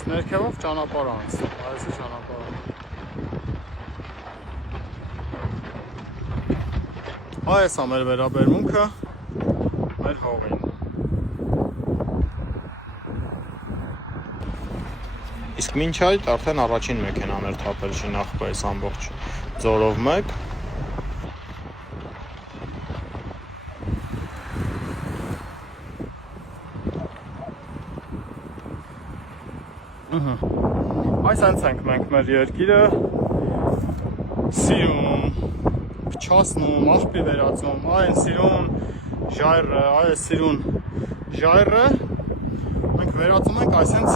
այս ներքևով ճանապարհ անցնում, այսի ճանապարհը։ Այս է մեր վերաբերմունքը մեր հողին։ Իսկ մինչ այդ արդեն առաջին մեքենան էր թափել շինախպը այս ամբողջ ձորով մեկ։ Այս հենց ենք մենք մեր երկիրը սիրում, փչացնում, աղբի վերածում, այն սիրուն ժայռը, այս սիրուն ժայռը մենք վերածում ենք այսենց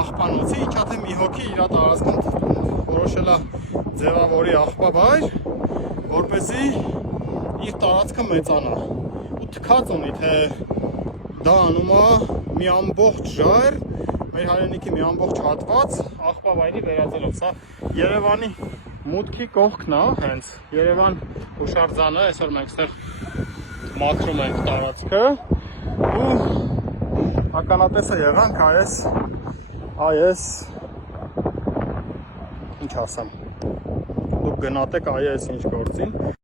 աղբանոցի, ինչա թե մի հոգի իր տարածքում որոշել է ձևավորի աղբավայր, որպեսզի իր տարածքը մեծանա ու թքած ունի, թե դա անում է մի ամբողջ ժայռ, մեր հայրենիքի մի ամբողջ հատված աղբավայրի վերածելով, սա Երևանի մուտքի կողքն է, հենց Երևան հուշարձանը, այսօր մենք ստեղ մաքրում ենք տարածքը ու ականատեսը եղանք այս ինչ ասեմ, դուք գնացեք այս ինչ գործին